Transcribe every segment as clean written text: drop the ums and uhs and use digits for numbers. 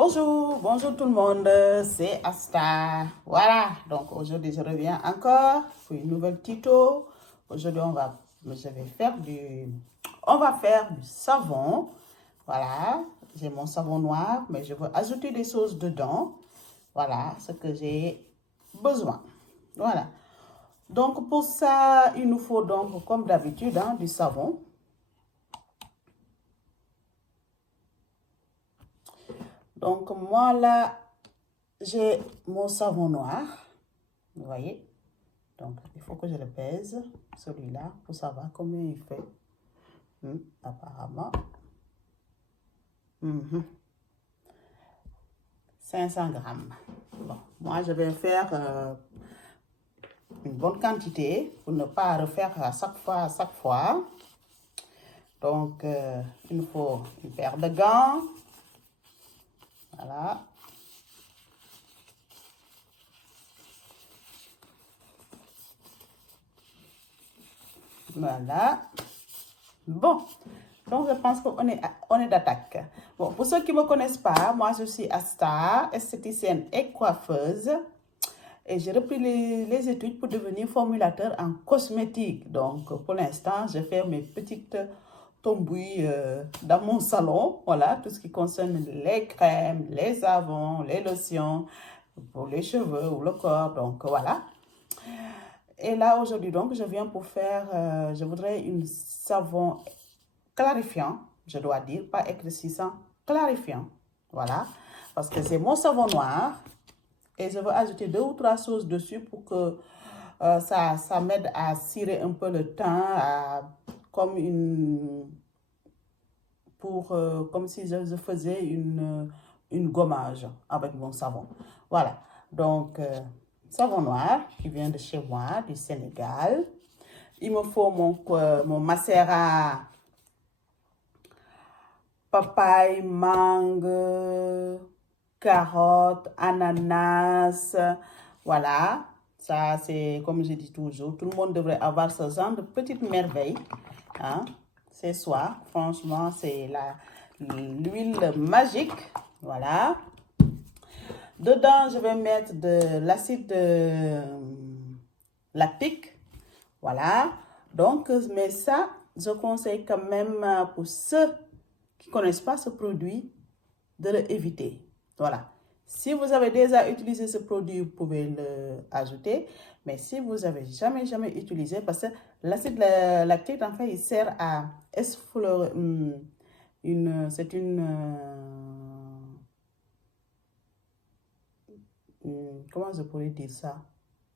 Bonjour, bonjour tout le monde, c'est Asta. Voilà, donc aujourd'hui je reviens encore pour une nouvelle tuto. Aujourd'hui on va faire du savon. Voilà, j'ai mon savon noir, mais je veux ajouter des choses dedans. Voilà ce que j'ai besoin. Voilà. Donc pour ça, il nous faut donc comme d'habitude du savon. Donc moi là, j'ai mon savon noir, vous voyez. Donc il faut que je le pèse, celui-là, pour savoir combien il fait. Apparemment, 500 grammes. Bon, moi je vais faire une bonne quantité pour ne pas refaire à chaque fois. Donc il nous faut une paire de gants. Voilà. Voilà. Bon, donc je pense qu'on est d'attaque. Bon, pour ceux qui ne me connaissent pas, moi je suis Asta, esthéticienne et coiffeuse. Et j'ai repris les études pour devenir formulateur en cosmétique. Donc pour l'instant, je fais mes petites tombouilles dans mon salon. Voilà, tout ce qui concerne les crèmes, les savons, les lotions pour les cheveux ou le corps. Donc voilà. Et là, aujourd'hui, donc, je viens pour faire, je voudrais une savon clarifiant, je dois dire, pas éclaircissant, clarifiant. Voilà, parce que c'est mon savon noir et je veux ajouter 2 ou 3 choses dessus pour que ça m'aide à cirer un peu le teint, comme si je faisais une gommage avec mon savon. Voilà, donc savon noir qui vient de chez moi, du Sénégal. Il me faut mon macérat papaye, mangue, carotte, ananas. Voilà, ça c'est comme je dis toujours, tout le monde devrait avoir ce genre de petites merveilles. Hein? C'est soir, franchement, c'est l'huile magique. Voilà. Dedans, je vais mettre de l'acide lactique. Voilà. Donc, mais ça, je conseille quand même pour ceux qui ne connaissent pas ce produit de l'éviter. Voilà. Si vous avez déjà utilisé ce produit, vous pouvez le ajouter. Mais si vous n'avez jamais utilisé, parce que l'acide lactique, en fait, il sert à effleurer comment je pourrais dire ça?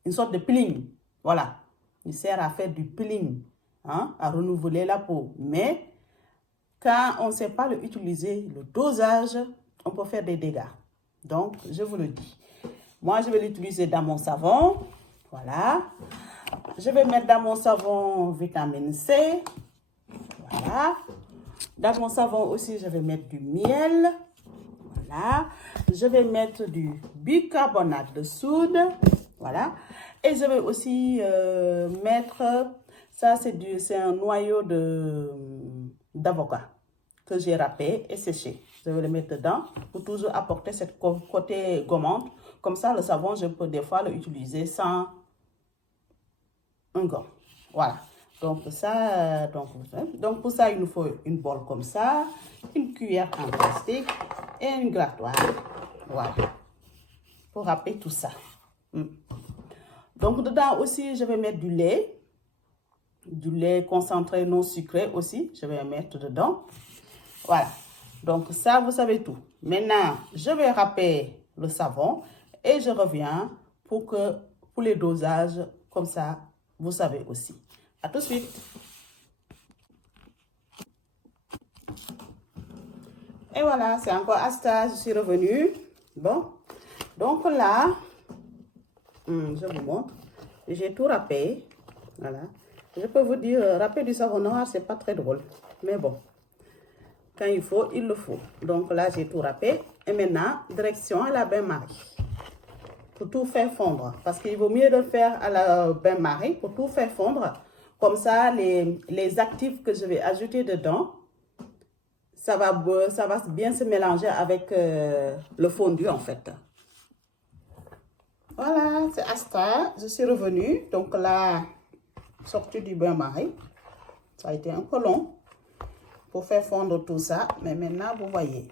Une sorte de peeling. Voilà. Il sert à faire du peeling, hein, à renouveler la peau. Mais quand on ne sait pas l'utiliser, le dosage, on peut faire des dégâts. Donc, je vous le dis. Moi, je vais l'utiliser dans mon savon. Voilà. Je vais mettre dans mon savon vitamine C. Voilà. Dans mon savon aussi, je vais mettre du miel. Voilà. Je vais mettre du bicarbonate de soude. Voilà. Et je vais aussi mettre, ça c'est un noyau d'avocat que j'ai râpé et séché. Je vais le mettre dedans pour toujours apporter cette côté gommante. Comme ça, le savon, je peux des fois l'utiliser sans un gant. Voilà. Donc ça, donc pour ça, il nous faut une bol comme ça, une cuillère en plastique et une grattoir. Voilà. Pour râper tout ça. Donc dedans aussi, je vais mettre du lait concentré non sucré aussi. Je vais mettre dedans. Voilà. Donc ça, vous savez tout. Maintenant, je vais râper le savon et je reviens pour les dosages, comme ça, vous savez aussi. À tout de suite. Et voilà, c'est encore Asta, je suis revenue. Bon, donc là, je vous montre. J'ai tout râpé. Voilà. Je peux vous dire, râper du savon noir, c'est pas très drôle. Mais bon, quand il faut, il le faut. Donc là, j'ai tout râpé. Et maintenant, direction à la bain-marie. Pour tout faire fondre. Parce qu'il vaut mieux le faire à la bain-marie pour tout faire fondre. Comme ça, les actifs que je vais ajouter dedans, ça va bien se mélanger avec le fondu en fait. Voilà, c'est Asta. Je suis revenue. Donc la sortie du bain-marie. Ça a été un peu long pour faire fondre tout ça. Mais maintenant, vous voyez.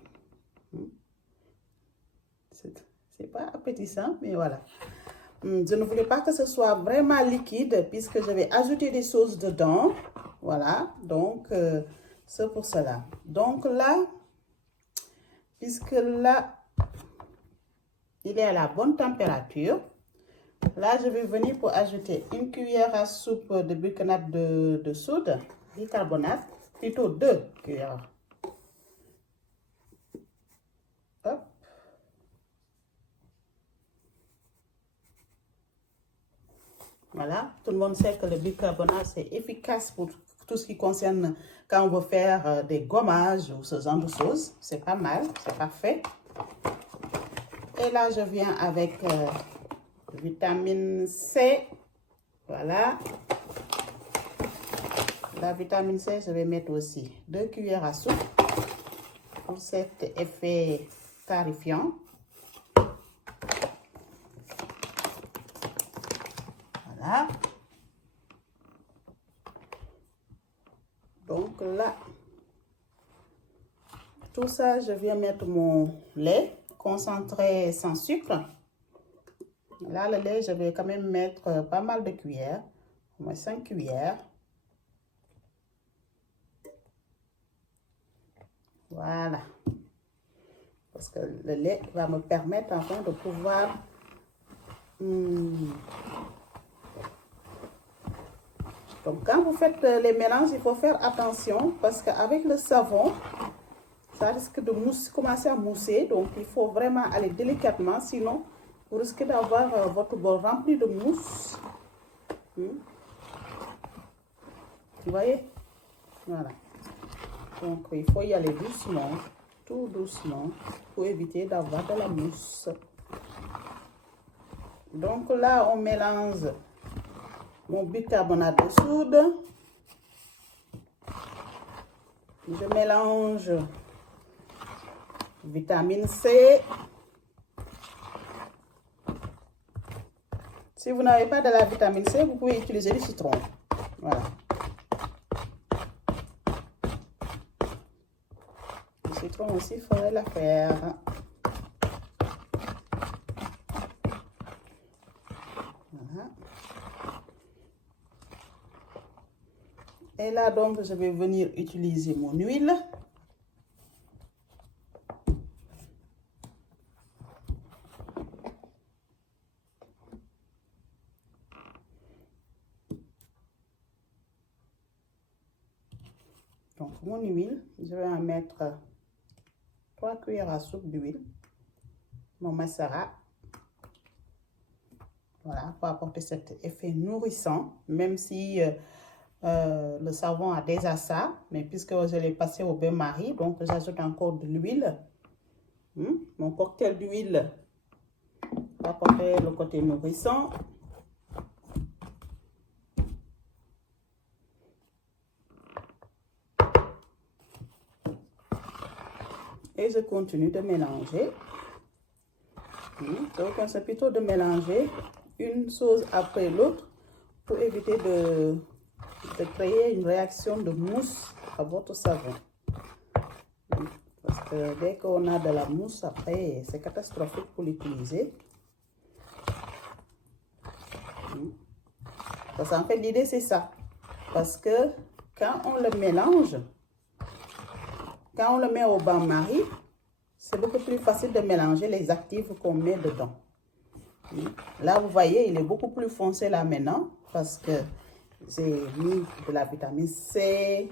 C'est pas appétissant, mais voilà. Je ne voulais pas que ce soit vraiment liquide puisque je vais ajouter des sauces dedans. Voilà, donc c'est pour cela. Donc là, puisque là, il est à la bonne température. Là, je vais venir pour ajouter une cuillère à soupe de bicarbonate de soude, bicarbonate, plutôt 2 cuillères. Hop. Voilà, tout le monde sait que le bicarbonate, c'est efficace pour tout ce qui concerne quand on veut faire des gommages ou ce genre de choses. C'est pas mal, c'est parfait. Et là, je viens avec vitamine C. Voilà. La vitamine C, je vais mettre aussi 2 cuillères à soupe pour cet effet clarifiant. Voilà. Donc là, tout ça, je viens mettre mon lait concentré sans sucre. Là, le lait, je vais quand même mettre pas mal de cuillères, au moins 5 cuillères. Voilà. Parce que le lait va me permettre enfin de pouvoir... Donc, quand vous faites les mélanges, il faut faire attention parce qu'avec le savon, ça risque de commencer à mousser. Donc, il faut vraiment aller délicatement. Sinon, vous risquez d'avoir votre bol rempli de mousse. Vous voyez? Voilà. Donc, il faut y aller doucement, tout doucement, pour éviter d'avoir de la mousse. Donc, là, on mélange mon bicarbonate de soude. Je mélange vitamine C. Si vous n'avez pas de la vitamine C, vous pouvez utiliser du citron. Voilà. Le citron aussi ferait l'affaire. Voilà. Et là, donc, je vais venir utiliser mon huile. Donc, mon huile, je vais en mettre 3 cuillères à soupe d'huile. Mon mascara. Voilà, pour apporter cet effet nourrissant, même si le savon a déjà ça, mais puisque je l'ai passé au bain-marie, donc j'ajoute encore de l'huile. Mon cocktail d'huile va apporter le côté nourrissant. Et je continue de mélanger. Donc, c'est plutôt de mélanger une chose après l'autre pour éviter de créer une réaction de mousse à votre savon. Parce que dès qu'on a de la mousse, après, c'est catastrophique pour l'utiliser. Parce qu'en fait, l'idée, c'est ça. Parce que quand on le mélange, quand on le met au bain-marie, c'est beaucoup plus facile de mélanger les actifs qu'on met dedans. Là, vous voyez, il est beaucoup plus foncé là maintenant parce que j'ai mis de la vitamine C,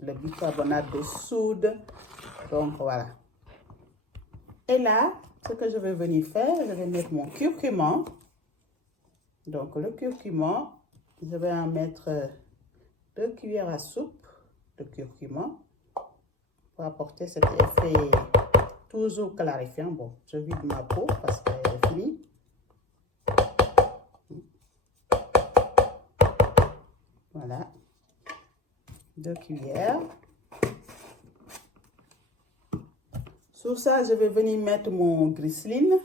le bicarbonate de soude. Donc, voilà. Et là, ce que je vais venir faire, je vais mettre mon curcuma. Donc, le curcuma, je vais en mettre 2 cuillères à soupe de curcuma pour apporter cet effet toujours clarifiant. Bon, je vide ma peau parce qu'elle est finie. Voilà. 2 cuillères. Sur ça, je vais venir mettre mon glycérine.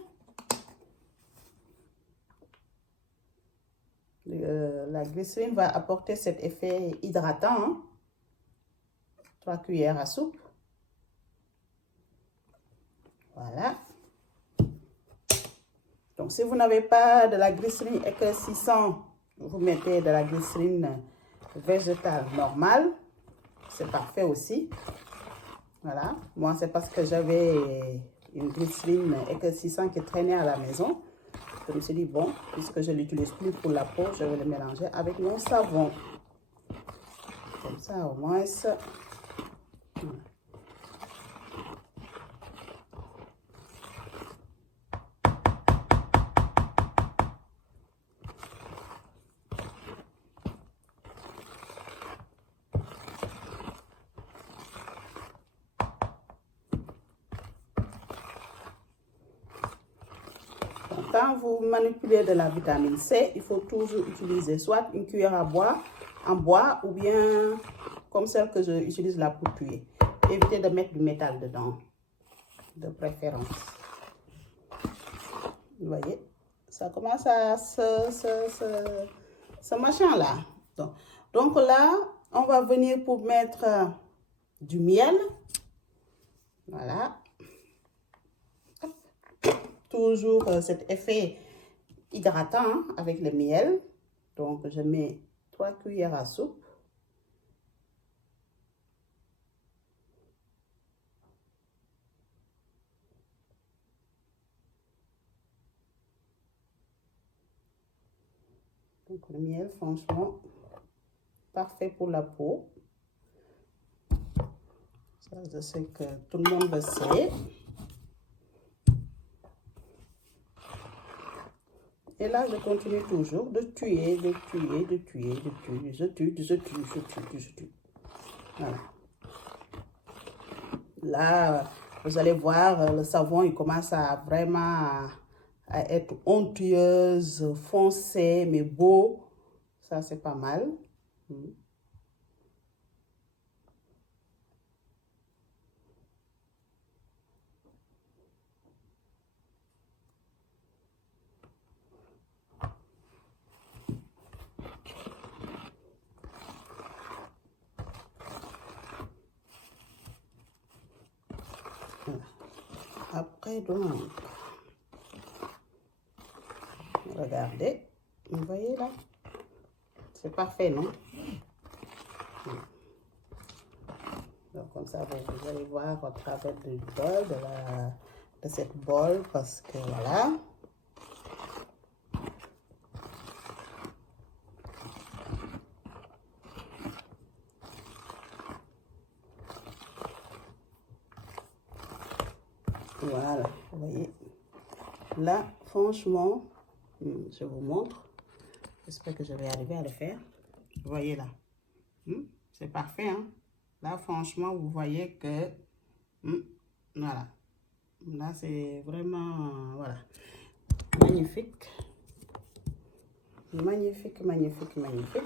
La glycérine va apporter cet effet hydratant. Hein. 3 cuillères à soupe. Voilà. Donc, si vous n'avez pas de la glycérine éclaircissant, vous mettez de la glycérine végétale normale. C'est parfait aussi. Voilà. Moi, c'est parce que j'avais une glycérine éclaircissant qui traînait à la maison. Je me suis dit, bon, puisque je ne l'utilise plus pour la peau, je vais le mélanger avec mon savon. Comme ça, au moins, ça... Quand vous manipulez de la vitamine C, il faut toujours utiliser soit une cuillère à bois, en bois, ou bien comme celle que j'utilise là pour tuer. Évitez de mettre du métal dedans, de préférence. Vous voyez, ça commence à ce machin-là. Donc là, on va venir pour mettre du miel. Voilà. Toujours cet effet hydratant hein, avec le miel. Donc, je mets 3 cuillères à soupe. Donc, le miel, franchement, parfait pour la peau. Ça, je sais que tout le monde le sait. Et là, je continue toujours de tuer, de tuer, de tuer, de tuer. Je tue, je tue, je tue, je tue. Voilà. Là, vous allez voir, le savon, il commence à vraiment à être onctueuse, foncé, mais beau. Ça, c'est pas mal. Après, donc, regardez, vous voyez là, c'est parfait, non? Donc, comme ça, vous allez voir au travers du bol, de cette bol, parce que voilà. Voilà, vous voyez. Là, franchement, je vous montre. J'espère que je vais arriver à le faire. Vous voyez là. C'est parfait, hein. Là, franchement, vous voyez que... voilà. Là, c'est vraiment... voilà. Magnifique. Magnifique, magnifique, magnifique.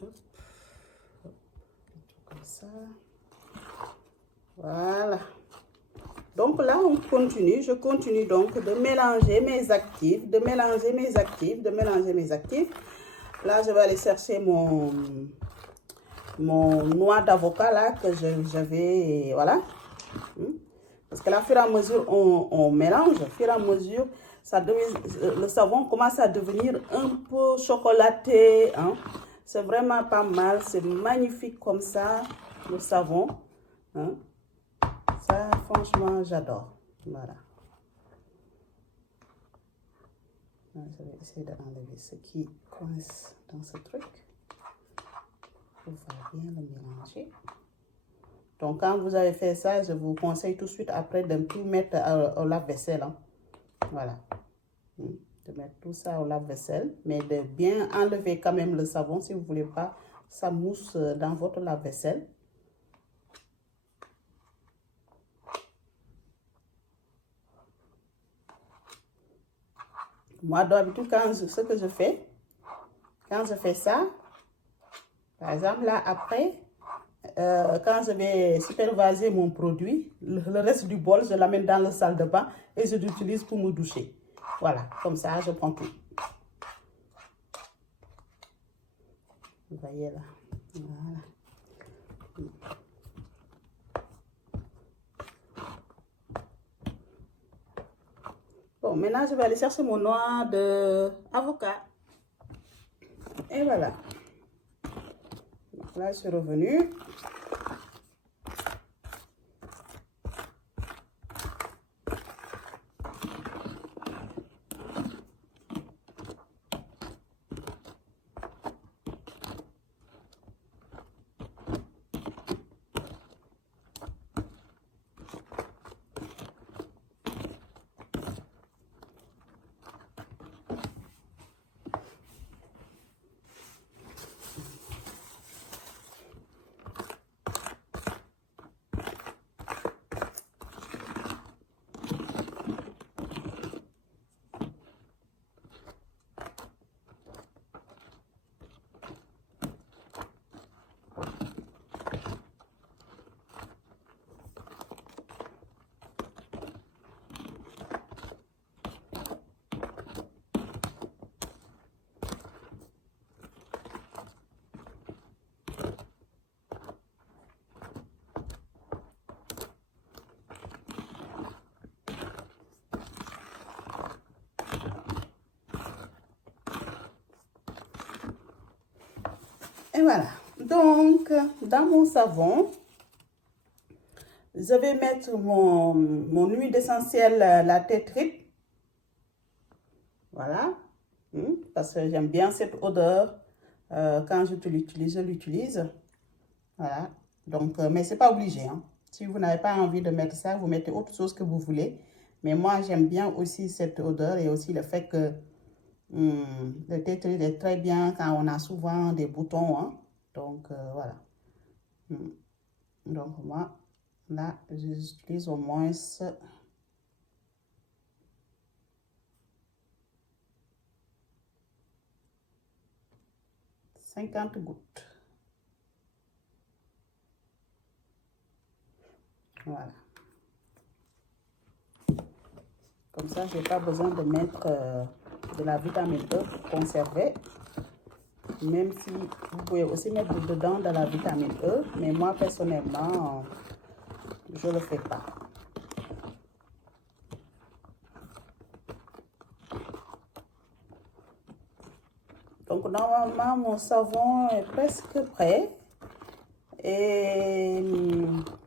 Hop. Hop. Comme ça. Voilà. Donc là, on continue. Je continue donc de mélanger mes actifs, de mélanger mes actifs, de mélanger mes actifs. Là, je vais aller chercher mon noix d'avocat là que j'avais, voilà. Parce que là, au fur et à mesure, on mélange. Au fur et à mesure, le savon commence à devenir un peu chocolaté. Hein. C'est vraiment pas mal. C'est magnifique comme ça, le savon. Hein. Ça, franchement, j'adore. Voilà. Je vais essayer d'enlever ce qui coince dans ce truc. On va bien le mélanger. Donc, quand vous avez fait ça, je vous conseille tout de suite après de tout mettre au lave-vaisselle. Hein. Voilà. De mettre tout ça au lave-vaisselle. Mais de bien enlever quand même le savon si vous ne voulez pas ça mousse dans votre lave-vaisselle. Moi, d'habitude, ce que je fais, quand je fais ça, par exemple, là, après, quand je vais superviser mon produit, le reste du bol, je l'amène dans la salle de bain et je l'utilise pour me doucher. Voilà, comme ça, je prends tout. Vous voyez là. Voilà. Bon, maintenant, je vais aller chercher mon noix d'avocat. Et voilà. Donc là, je suis revenue. Et voilà. Donc, dans mon savon, je vais mettre mon huile essentielle, la tétrite. Voilà. Parce que j'aime bien cette odeur. Quand je l'utilise, je l'utilise. Voilà. Donc, mais ce n'est pas obligé. Hein. Si vous n'avez pas envie de mettre ça, vous mettez autre chose que vous voulez. Mais moi, j'aime bien aussi cette odeur et aussi le fait que le tétrite est très bien quand on a souvent des boutons. Hein. Donc, voilà. Donc, moi, là, j'utilise au moins 50 gouttes. Voilà. Comme ça, je n'ai pas besoin de mettre de la vitamine E pour conserver. Même si vous pouvez aussi mettre dedans de la vitamine E. Mais moi, personnellement, je ne le fais pas. Donc, normalement, mon savon est presque prêt. Et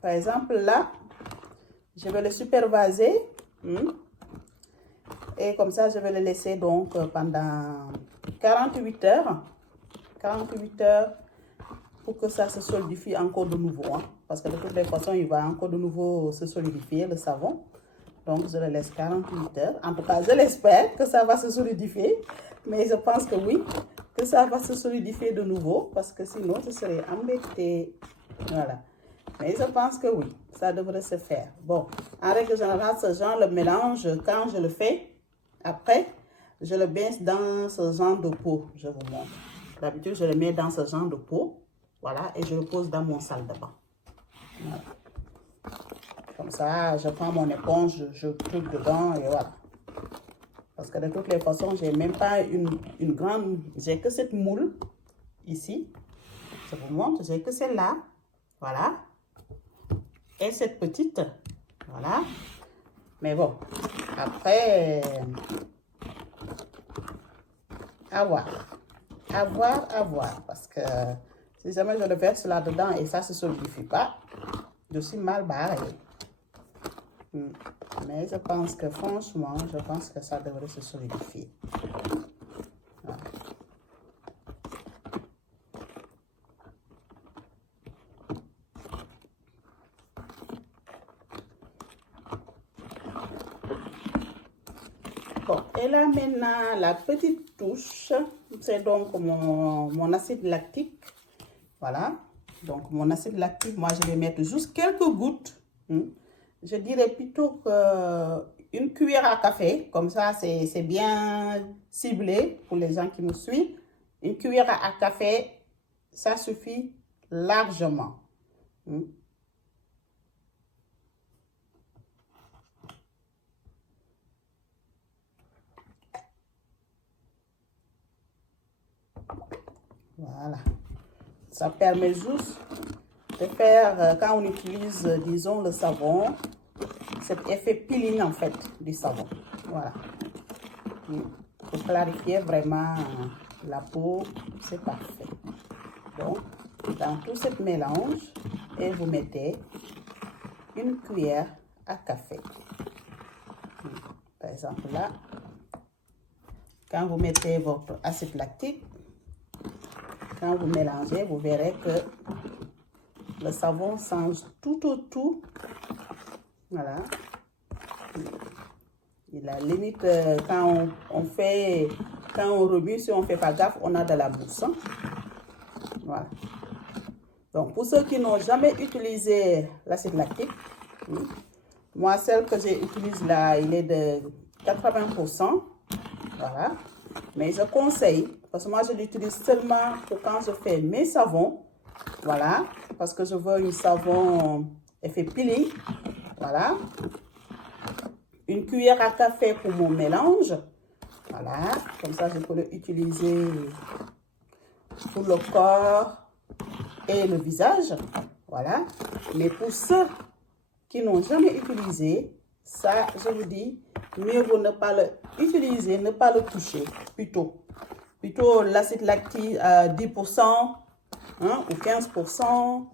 par exemple, là, je vais le supervaser. Et comme ça, je vais le laisser donc pendant 48 heures. 48 heures pour que ça se solidifie encore de nouveau. Hein, parce que de toutes les façons, il va encore de nouveau se solidifier, le savon. Donc, je le laisse 48 heures. En tout cas, je l'espère que ça va se solidifier. Mais je pense que oui, que ça va se solidifier de nouveau. Parce que sinon, je serais embêtée. Voilà. Mais je pense que oui, ça devrait se faire. Bon, en règle générale, ce genre le mélange, quand je le fais, après, je le baisse dans ce genre de pot. Je vous montre. D'habitude, je le mets dans ce genre de pot. Voilà, et je le pose dans mon salle de bain. Voilà. Comme ça, je prends mon éponge, je truc dedans et voilà. Parce que de toutes les façons, j'ai même pas une grande... J'ai que cette moule ici. Je vous montre, j'ai que celle-là. Voilà. Et cette petite. Voilà. Mais bon, après... à voir. À voir. Parce que si jamais je le verse là-dedans et ça ne se solidifie pas, je suis mal barrée. Mais je pense que franchement, je pense que ça devrait se solidifier. Voilà. Bon, et là maintenant, la petite touche, c'est donc mon acide lactique. Voilà. Donc mon acide lactique, moi je vais mettre juste quelques gouttes. Je dirais plutôt qu'une cuillère à café, comme ça c'est bien ciblé pour les gens qui me suivent. Une cuillère à café, ça suffit largement. Hmm. Voilà. Ça permet juste de faire, quand on utilise, disons, le savon, cet effet peeling en fait du savon. Voilà. Pour clarifier vraiment la peau, c'est parfait. Donc, dans tout ce mélange, et vous mettez une cuillère à café. Par exemple là, quand vous mettez votre acide lactique, quand vous mélangez, vous verrez que le savon change tout autour. Voilà. Et la limite, quand on remue, si on ne fait pas gaffe, on a de la mousse. Hein? Voilà. Donc, pour ceux qui n'ont jamais utilisé l'acide lactique, moi, celle que j'utilise là, il est de 80%. Voilà. Mais je conseille, parce que moi, je l'utilise seulement pour quand je fais mes savons. Voilà. Parce que je veux un savon effet peeling. Voilà. Une cuillère à café pour mon mélange. Voilà. Comme ça, je peux l'utiliser pour le corps et le visage. Voilà. Mais pour ceux qui n'ont jamais utilisé, ça, je vous dis, mieux vaut ne pas l'utiliser, ne pas le toucher, plutôt. Plutôt l'acide lactique à 10%, hein, ou 15%,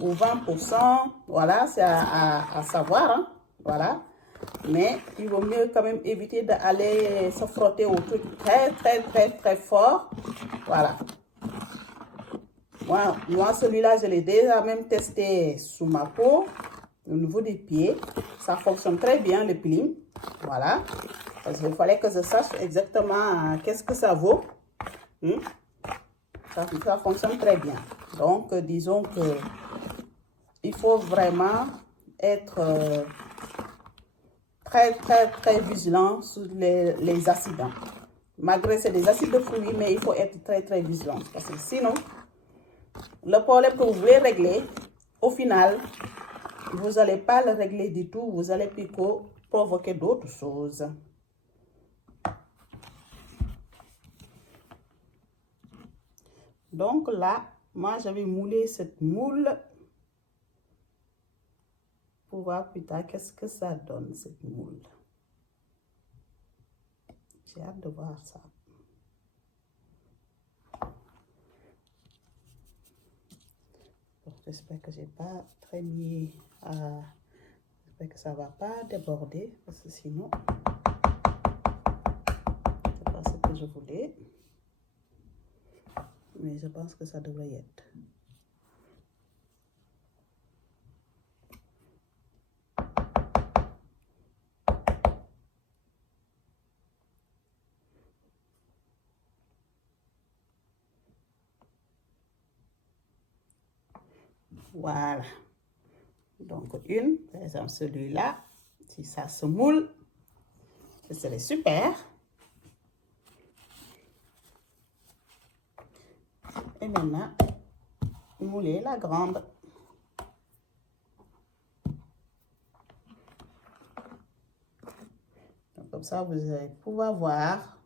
ou 20%. Voilà, c'est à savoir. Hein, voilà. Mais il vaut mieux quand même éviter d'aller se frotter au truc très fort. Voilà. Moi celui-là, je l'ai déjà même testé sous ma peau, au niveau des pieds. Ça fonctionne très bien, le peeling. Voilà. Parce qu'il fallait que je sache exactement qu'est-ce que ça vaut. Ça fonctionne très bien. Donc, disons que il faut vraiment être très vigilant sur les acides. Malgré c'est des acides de fruits, mais il faut être très vigilant. Parce que sinon, le problème que vous voulez régler, au final, vous n'allez pas le régler du tout. Vous allez plutôt provoquer d'autres choses. Donc là, moi, je vais mouler cette moule pour voir plus tard qu'est-ce que ça donne, cette moule. J'ai hâte de voir ça. J'espère que j'ai pas très mis à... J'espère que ça va pas déborder, parce que sinon, c'est pas ce que je voulais. Mais je pense que ça devrait être. Voilà. Donc, par exemple, celui-là, si ça se moule, ce serait super. Et maintenant, mouler la grande. Donc, comme ça, vous allez pouvoir voir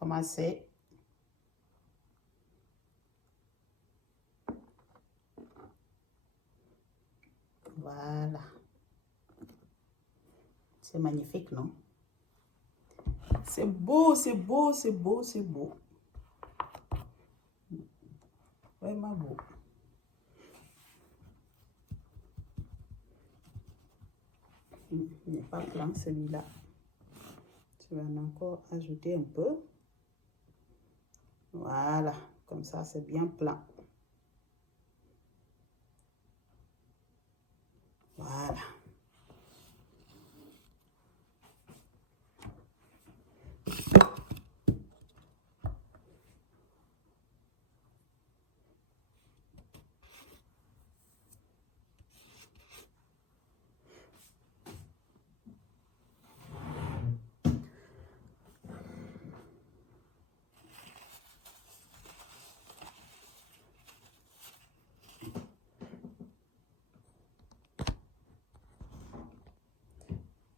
comment c'est. Voilà. C'est magnifique, non? C'est beau, c'est beau, c'est beau, c'est beau. Vraiment beau. Il n'est pas plein celui-là. Je vais encore ajouter un peu. Voilà, comme ça c'est bien plein. Voilà.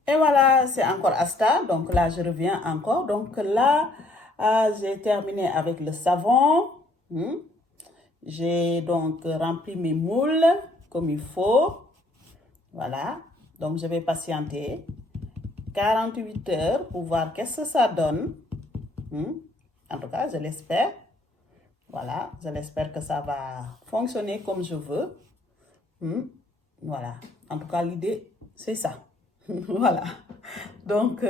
Et voilà, c'est encore Asta. Donc là, je reviens encore. Donc là, j'ai terminé avec le savon. J'ai donc rempli mes moules comme il faut. Voilà. Donc je vais patienter 48 heures pour voir qu'est-ce que ça donne. En tout cas, je l'espère. Voilà, je l'espère que ça va fonctionner comme je veux. Voilà. En tout cas, l'idée, c'est ça. Voilà. Donc,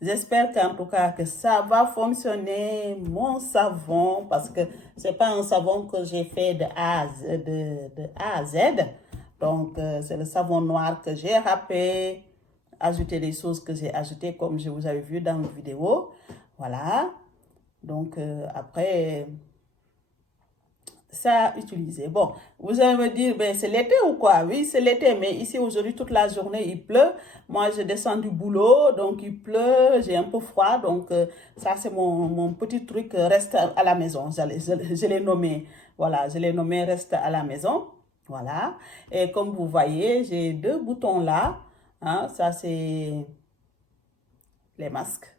j'espère qu'en tout cas que ça va fonctionner, mon savon, parce que c'est pas un savon que j'ai fait de A à Z. Donc, c'est le savon noir que j'ai râpé, ajouté des choses que j'ai ajoutées comme je vous avais vu dans la vidéo. Voilà. Donc, après, ça à utiliser. Bon, vous allez me dire, ben, c'est l'été ou quoi? Oui, c'est l'été, mais ici aujourd'hui, toute la journée, il pleut. Moi, je descends du boulot, donc il pleut, j'ai un peu froid. Donc, ça, c'est mon petit truc, reste à la maison. Je l'ai nommé, voilà, je l'ai nommé reste à la maison. Voilà. Et comme vous voyez, j'ai deux boutons là. Hein, ça, c'est les masques.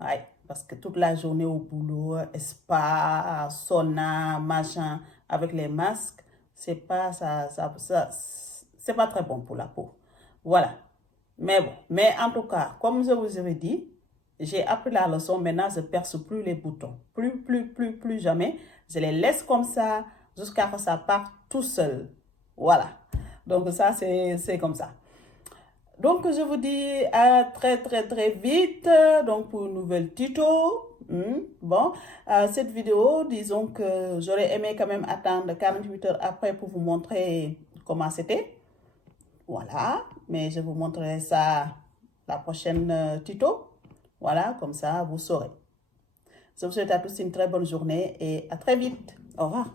Ouais, parce que toute la journée au boulot, spa, sauna, machin, avec les masques, c'est pas c'est pas très bon pour la peau. Voilà. Mais bon, mais en tout cas, comme je vous avais dit, j'ai appris la leçon. Maintenant, je ne perce plus les boutons. Plus jamais. Je les laisse comme ça jusqu'à ce que ça parte tout seul. Voilà. Donc ça, c'est comme ça. Donc, je vous dis à très vite donc pour une nouvelle tuto. Bon, cette vidéo, disons que j'aurais aimé quand même attendre 48 heures après pour vous montrer comment c'était. Voilà, mais je vous montrerai ça la prochaine tuto. Voilà, comme ça, vous saurez. Je vous souhaite à tous une très bonne journée et à très vite. Au revoir.